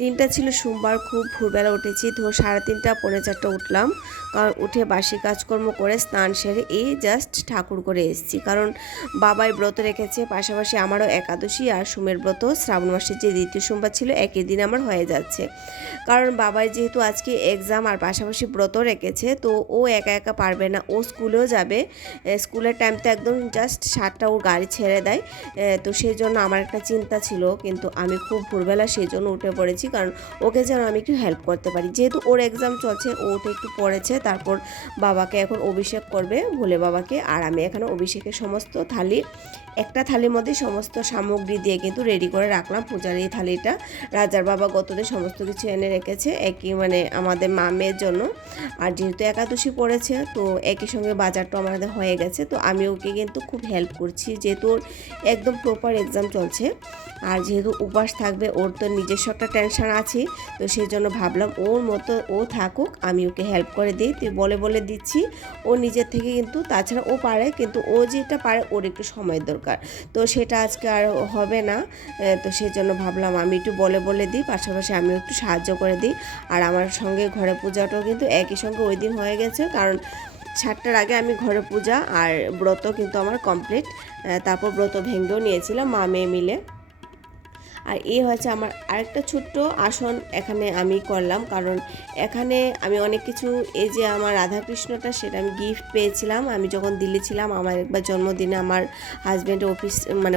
দিনটা ছিল সোমবার, খুব ভোরবেলা উঠেছি। তো 3:30 পৌনে 4টা উঠলাম, কারণ উঠে বাসি কাজকর্ম করে স্নান সেরে এই জাস্ট ঠাকুর করে এসেছি। কারণ বাবাই ব্রত রেখেছে, পাশাপাশি আমারও একাদশী আর সোমের ব্রত শ্রাবণ মাসের যে দ্বিতীয় সোমবার ছিল একই দিন আমার হয়ে যাচ্ছে। কারণ বাবাই যেহেতু আজকে এক্সাম আর পাশাপাশি ব্রত রেখেছে, তো ও একা একা পারবে না, ও স্কুলেও যাবে। স্কুলের টাইম তো একদম জাস্ট 7টা ওর গাড়ি ছেড়ে দেয়। তো সেই জন্য আমার একটা চিন্তা ছিল, কিন্তু আমি খুব ভোরবেলা সেই জন্য উঠে পড়েছি, কারণ ওকে যেন আমি একটু হেল্প করতে পারি। যেহেতু ওর এক্সাম চলছে, ও তো একটু পড়েছে, তারপর বাবাকে এখন অভিষেক করবে, ভোলে বাবাকে। আর আমি এখানে অভিষেকের সমস্ত থালি, একটা থালির মধ্যে সমস্ত সামগ্রী দিয়ে কিন্তু রেডি করে রাখলাম। পূজার এই থালিটা রাজার বাবা গতদের সমস্ত কিছু এনে রেখেছে একই, মানে আমাদের মা মেয়ের জন্য। আর যেহেতু একাদশী পড়েছে, তো একই সঙ্গে বাজারটা আমাদের হয়ে গেছে। তো আমি ওকে কিন্তু খুব হেল্প করছি, যেহেতু ওর একদম প্রপার এক্সাম চলছে। আর যেহেতু উপাস থাকবে, ওর তো নিজস্ব একটা টেনশন আছে। তো সেই জন্য ভাবলাম ওর মতো ও থাকুক, আমি ওকে হেল্প করে দিই। তো বলে দিচ্ছি, ও নিজের থেকে কিন্তু, তাছাড়া ও পারে, কিন্তু ও যেটা পারে ওর একটু সময় দরকার। তো সেটা আজকে আর হবে না। তো সেই জন্য ভাবলাম আমি একটু বলে দিই, পাশাপাশি আমিও একটু সাহায্য করে দিই। আর আমার সঙ্গে ঘরে পূজাটাও কিন্তু একই সঙ্গে ওই দিন হয়ে গেছে, কারণ 7টার আগে আমি ঘরে পূজা আর ব্রত কিন্তু আমার কমপ্লিট। তারপর ব্রত ভেঙেও নিয়েছিলাম মা মেয়ে মিলে। আর এই হচ্ছে আমার আরেকটা ছোট্ট আসন এখানে আমি করলাম, কারণ এখানে আমি অনেক কিছু, এই যে আমার রাধাকৃষ্ণটা সেটা আমি গিফট পেয়েছিলাম আমি যখন দিল্লি ছিলাম। আমার একবার জন্মদিনে আমার হাজব্যান্ডের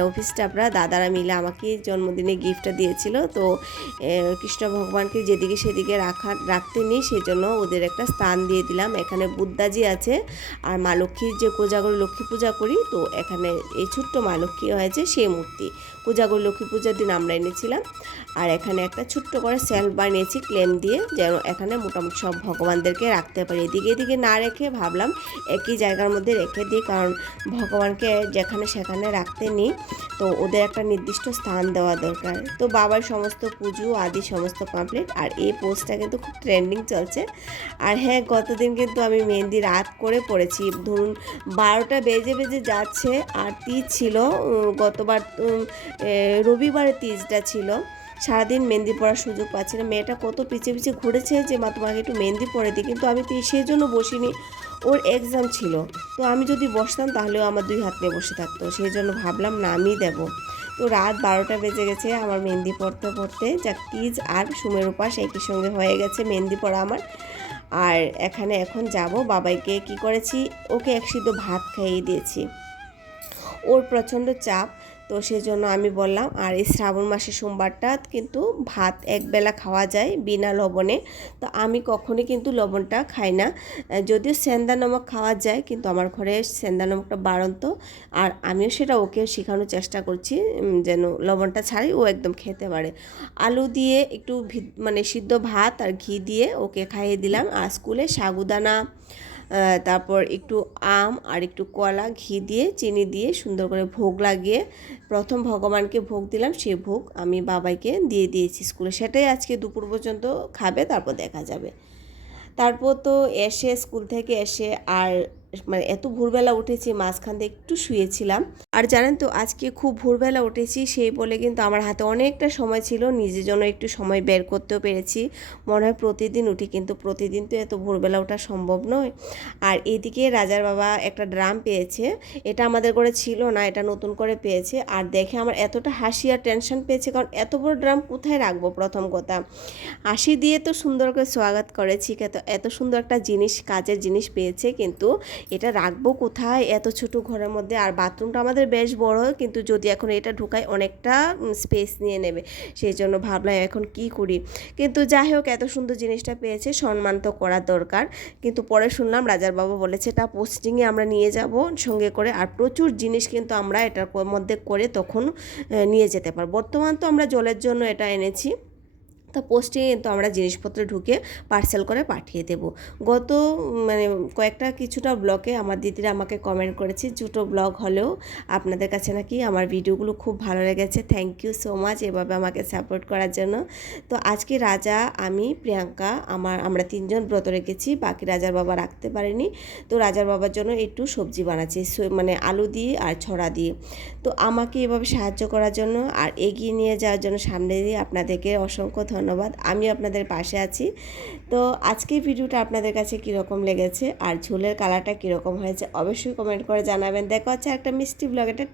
অফিস স্টাফরা দাদারা মিলে আমাকে জন্মদিনে গিফটটা দিয়েছিল। তো কৃষ্ণ ভগবানকে যেদিকে সেদিকে রাখতে নেই, সেজন্য ওদের একটা স্থান দিয়ে দিলাম। এখানে বুদ্ধাজি আছে, আর মা লক্ষ্মীর যে কোজাগরী লক্ষ্মী পূজা করি, তো এখানে এই ছোট্ট মা লক্ষ্মী হয়েছে সেই মূর্তি। কোজাগরী লক্ষ্মী পূজার দিন আমরা এনেছিলাম। আর এখানে একটা ছোট্ট করে সেলফ বানিয়েছি ক্লেম দিয়ে, যেন এখানে মোটামুটি সব ভগবানদেরকে রাখতে পারি। এদিকে না রেখে ভাবলাম একই জায়গার মধ্যে রেখে দিই, কারণ ভগবানকে যেখানে সেখানে রাখতে নিই, তো ওদের একটা নির্দিষ্ট স্থান দেওয়া দরকার। তো বাবার সমস্ত পুজো আদি সমস্ত কমপ্লিট। আর এই পোস্টটা কিন্তু খুব ট্রেন্ডিং চলছে। আর হ্যাঁ, গতদিন কিন্তু আমি মেহেন্দি রাত করে পড়েছি, ধরুন 12টা বেজে যাচ্ছে। আর তিজ ছিল গতবার, রবিবারে তিজটা ছিল। সারাদিন মেহেন্দি পড়ার সুযোগ পাচ্ছি না। মেয়েটা কত পিছিয়ে ঘুরেছে যে মা তোমাকে একটু মেহেন্দি পরে দিই, কিন্তু আমি তো সেই জন্য বসিনি, ওর এক্সাম ছিল। তো আমি যদি বসতাম তাহলেও আমার 2 হাত নিয়ে বসে থাকতো, সেই জন্য ভাবলাম না, আমি দেবো। তো রাত 12টা বেজে গেছে আমার মেহেন্দি পড়তে যাক, তিজ আর সুমের উপাস একই সঙ্গে হয়ে গেছে মেহেন্দি পড়া আমার। আর এখন যাব বাবাইকে কি করেছি, ওকে এক সিদ্ধ ভাত খাইয়ে দিয়েছি। ওর প্রচণ্ড চাপ, তো সেজন্য আমি বললাম। আর এই শ্রাবণ মাসের সোমবারটা কিন্তু ভাত একবেলা খাওয়া যায় বিনা লবণে। তো আমি কখনোই কিন্তু লবণটা খাই না। যদিও সেন্দা নমক খাওয়া যায়, কিন্তু আমার ঘরে সেন্দা নমকটা বাড়ন্ত। আর আমিও সেটা ওকে শেখানোর চেষ্টা করছি, যেন লবণটা ছাড়াই ও একদম খেতে পারে। আলু দিয়ে একটু মানে সিদ্ধ ভাত আর ঘি দিয়ে ওকে খাইয়ে দিলাম। আর স্কুলে সাগুদানা, তারপর একটু আম আর একটু কলা ঘি দিয়ে চিনি দিয়ে সুন্দর করে ভোগ লাগিয়ে প্রথম ভগবানকে ভোগ দিলাম। সেই ভোগ আমি বাবাইকে দিয়ে দিয়েছি স্কুলে, সেটাই আজকে দুপুর পর্যন্ত খাবে, তারপর দেখা যাবে। তারপর তো এসে স্কুল থেকে এসে আর মানে এত ভোরবেলা উঠেছি, মাঝখান দিয়ে একটু শুয়েছিলাম। আর জানেন তো, আজকে খুব ভোরবেলা উঠেছি, সেই বলে কিন্তু আমার হাতে অনেকটা সময় ছিল, নিজের জন্য একটু সময় বের করতেও পেরেছি। মনে হয় প্রতিদিন উঠি, কিন্তু প্রতিদিন তো এত ভোরবেলা ওঠা সম্ভব নয়। আর এদিকে রাজার বাবা একটা ড্রাম পেয়েছে, এটা আমাদের ঘরে ছিল না, এটা নতুন করে পেয়েছে। আর দেখে আমার এতটা হাসি আর টেনশন পেয়েছে, কারণ এত বড় ড্রাম কোথায় রাখবো, প্রথম কথা। হাসি দিয়ে তো সুন্দর করে স্বাগত করেছি, এত সুন্দর একটা জিনিস, কাজের জিনিস পেয়েছে, কিন্তু এটা রাখবো কোথায় এত ছোট ঘরের মধ্যে। আর বাথরুমটা আমাদের বেশ বড়, কিন্তু যদি এখন এটা ঢুকাই অনেকটা স্পেস নিয়ে নেবে। সেই জন্য ভাবলাম এখন কি করি। কিন্তু যাই হোক, এত সুন্দর জিনিসটা পেয়েছে, সম্মান তো করার দরকার। কিন্তু পরে শুনলাম রাজার বাবা বলেছে এটা পোস্টিংয়ে আমরা নিয়ে যাব সঙ্গে করে, আর প্রচুর জিনিস কিন্তু আমরা এটার মধ্যে করে তখন নিয়ে যেতে পারব। বর্তমান তো আমরা জলের জন্য এটা এনেছি, তা পোস্টে তো আমরা জিনিসপত্র ঢুকে পার্সেল করে পাঠিয়ে দেব। গত মানে কিছুটা ব্লগে আমার দিদিরা আমাকে কমেন্ট করেছে, ছোটো ব্লগ হলেও আপনাদের কাছে নাকি আমার ভিডিওগুলো খুব ভালো লেগেছে। থ্যাংক ইউ সো মাচ এভাবে আমাকে সাপোর্ট করার জন্য। তো আজকে রাজা, আমি, প্রিয়াঙ্কা, আমরা 3জন ব্রত রেখেছি, বাকি রাজার বাবা রাখতে পারেনি। তো রাজার বাবার জন্য একটু সবজি বানাচ্ছি, মানে আলু দিয়ে আর ছড়া দিয়ে। তো আমাকে এভাবে সাহায্য করার জন্য আর এগিয়ে নিয়ে যাওয়ার জন্য সামনে দিয়ে আপনাদেরকে অসংখ্য ধন্যবাদ। ধন্যবাদ। আমি আপনাদের পাশে আছি। তো আজকের ভিডিওটা আপনাদের কাছে কীরকম লেগেছে আর ঝোলের কালারটা কীরকম হয়েছে অবশ্যই কমেন্ট করে জানাবেন। দেখা হচ্ছে একটা মিষ্টি ব্লগে।